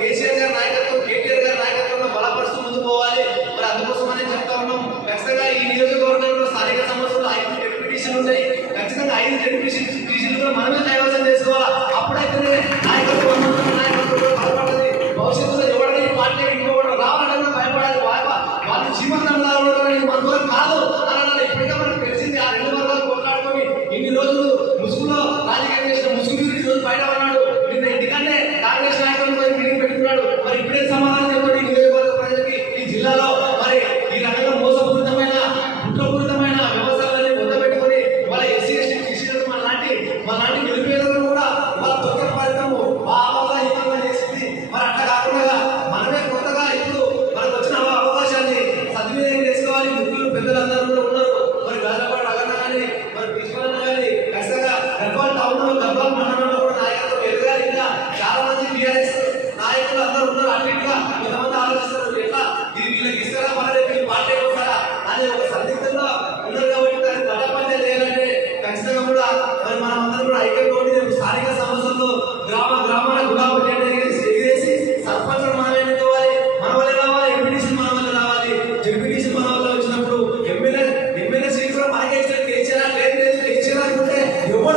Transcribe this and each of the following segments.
కేసీఆర్ గారి నాయకత్వం కేటీఆర్ గారి నాయకత్వంలో బలపరుస్తూ ముందుకు పోవాలి. మరి అందుకోసమనే చెప్తా ఉన్నాం. ఖచ్చితంగా ఈ నియోజకవర్గంలో స్థానిక సమస్యలు ఐదు డెప్యూటీషన్లు ఉన్నాయి ఖచ్చితంగా ఐదు డెప్యూటీషన్లు కూడా మనమే కైవసం చేసుకోవాలి? అప్పుడైతేనే నాయకత్వం నాయకత్వం బలపడుతుంది భవిష్యత్తులో ఎవరైనా ఈ పార్టీ ఇంకోవడం కూడా భయపడాలి. వా- వాళ్ళు జీవనంలో మన దూరం కాదు. అని ఇప్పటికే మనకు తెలిసింది ఆ రెండు వర్గాలు కొట్లాడుకొని ఇన్ని రోజులు ముసుగులో రాజకీయం చేసిన ముసుగు ఈ రోజు బయట ఉన్నాడు మరి ఇప్పుడే సమాధానం చెప్పండి ఈ నియోజకవర్గ ప్రజలకి. ఈ జిల్లాలో మరి ఈ రకంగా మోసపూరితమైన కుట్రపూరితమైన వ్యవస్థలన్నీ వద్ద పెట్టుకొని వాళ్ళ ఎస్సీ ఎస్టీ తీసినట్టు మన లాంటి మన లాంటి నిరుపేదలను కూడా వాళ్ళ కొత్త ఫలితము బాగా హితంగా చేసింది. మరి అట్లా కాకుండా మనమే కొత్తగా ఇప్పుడు మనకు వచ్చిన అవకాశాన్ని సద్వినియోగం చేసుకోవాలి. ముఖ్యులు పెద్దలందరూ కూడా గ్రామ గ్రామాల గులాబీ ఎగిరేసి సర్పంచ్ మనం ఎన్నుకోవాలి మన వల్ల రావాలి ఎంపీటీసీ మన వల్ల రావాలి. జెడ్పీటీసీ మన వల్ల వచ్చినప్పుడు ఎమ్మెల్యే ఎమ్మెల్యే సీట్ కూడా మనకే ఇచ్చారు. గెలిచారా? లేదు లేదు గెలిచారా అనుకుంటే ఎవరు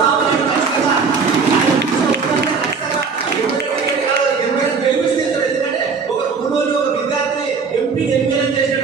ఎమ్మెల్యే టికెట్ ఎందుకంటే ఒక ఊళ్ళోని ఒక విద్యార్థి ఎంపీ ఎమ్మెల్యే చేసిన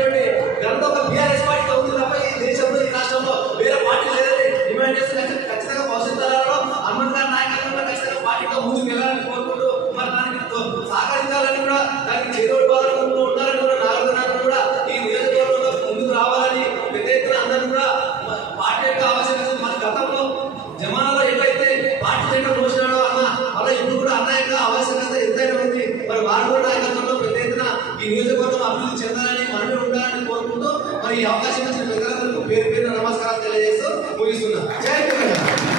ఈ నియోజకవర్గం అభివృద్ధి చెందాలని మనమే ఉండాలని కోరుకుంటూ మరి ఈ అవకాశం ఇచ్చిన ప్రజలందరికీ పేరు పేరు నమస్కారాలు తెలియజేస్తూ ముగిస్తున్నా. జై తెలంగాణ.